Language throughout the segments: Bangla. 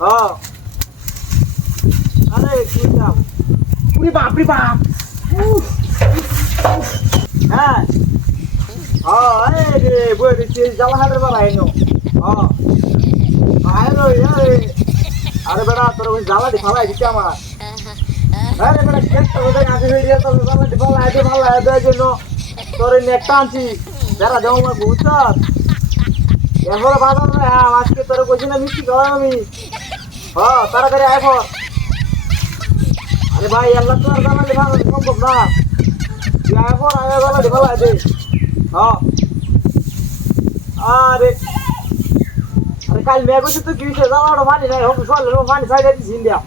হ্যাঁ আরে কি নাম উরে বাপ রে বাপ হ্যাঁ এই রে বই দিচ্ছি জ্বালা হাতের বেলা আইনো আরে আরে বেটা তোর ওই জ্বালাটি ফালাই দিচ্ছে আমার আরে বেটা কেটটা ওদের কাছে হয়ে গিয়ে তোর জ্বালাটি ফালাই দেওয়ার জন্য তোর এই নেটটা আনছি যারা দেবো আমার বুঝছ এরপরে বাজার আজকে তোর কইছি না মিষ্টি খাওয়াম আমি তাড়াতাড়ি আয় পর আরে ভাই আল্লাহ তো আর জ্বালাটি ফালাই সম্ভব না তুই আয় পর আয় জ্বালাটি ফালাই দে আরে আরে কাল মেয়ে কইছে তো কি হইছে জ্বালাটা পানি নাই হোক চলে পানি ছাইড়া দিছি ইন্ডিয়া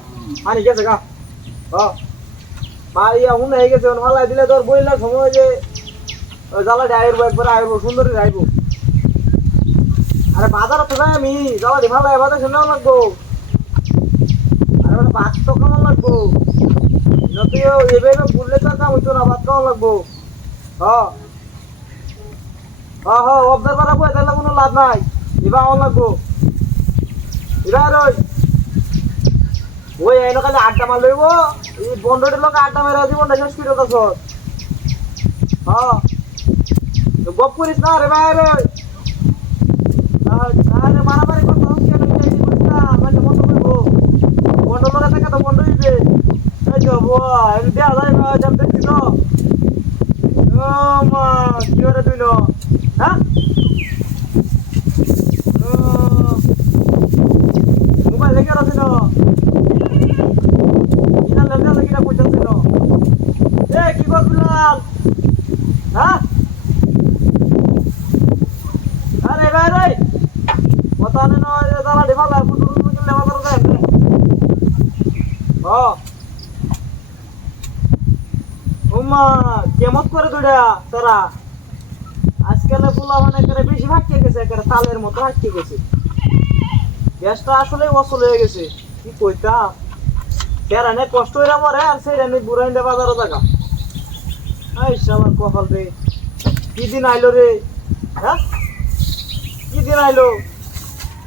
পানি গেছে গা ভাই এখন হয়ে গেছে ফালাই দিলে তোর বইলার সময় যে জ্বালাটি আইব একবার আইব সুন্দর আইব আরে বাজারে তো যাই আমি জ্বালাটি ফালাই বাজার শুনেও লাগবো আরে মানে ভাত তো খাওয়া লাগবো যদিও এভাবে ঘুরলে তো কাম হইতো না ভাত খাওয়া লাগবো অবজার করা বই তাহলে কোনো লাভ নাই এবার আমার লাগবো এবার ওই এনে খালি আড্ডা মার লইব এই বন্ধটির লোক আড্ডা মেরে জীবনটা শেষ করে দেছ গপ করিস না রে ভাই আরে মারামারি করতে মানে বন্ধ করবো বন্ধ লোকের থেকে তো বন্ধ হইবে এই তো দেওয়া যায় না জানতে দিল মা কি করে দিল হ্যাঁ মোবাইল লেগে আছে না কিনা লেগে আছে কিনা কইতাছে না কি করছিলাম হ্যাঁ আরে ভাই রে কথা নেই দাঁড়া ডিফালা ফুটুর কিনলে মাথার দেয় ওমা কেমত করে দুইটা তারা আজকাল পোলা মানে বেশি ভাটকে গেছে একেবারে তালের মতো হাঁটকে গেছে গ্যাসটা আসলে অসল হয়ে গেছে কি কইতাম কেরানে কষ্ট হইরা মরে আর সেই রানে বুড়াইন্দা বাজারও জায়গা আমার কপাল রে কি দিন আইলো রে হ্যাঁ কি দিন আইলো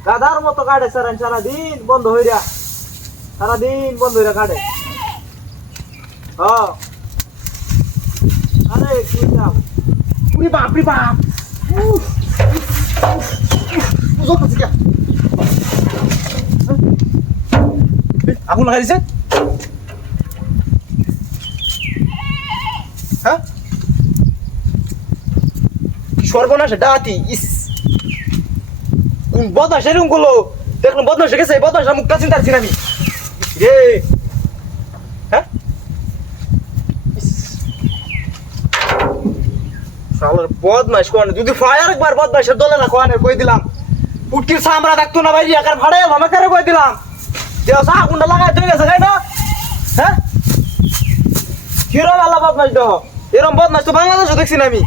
গাধার মতো কাটে সারাদিন বন্ধ হইরা সারাদিন বন্ধ হইরা কাটে আরে কি নাম উরে বাপ রে বাপ আগুন লাগাই দিছে হ্যাঁ সর্বনাশ ডাতি ইস কোন বদমাশ এরকম গুলো দেখলাম বদমাশ গেছে বদমাশ মুখটা চিন্তা করছি আমি রে হ্যাঁ শালার বদমাশ কোন যদি ফায়ার একবার বদমাশের দলে না কোয়ানে কই দিলাম পুটকির সামরা দেখতো না ভাই একার ভাড়ে ভামা করে কই দিলাম যে আগুনটা লাগাই তুই গেছে তাই না হ্যাঁ কিরম আল্লাহ বদমাশ দেহ এরম বদমাশ তো বাংলাদেশে দেখছি না আমি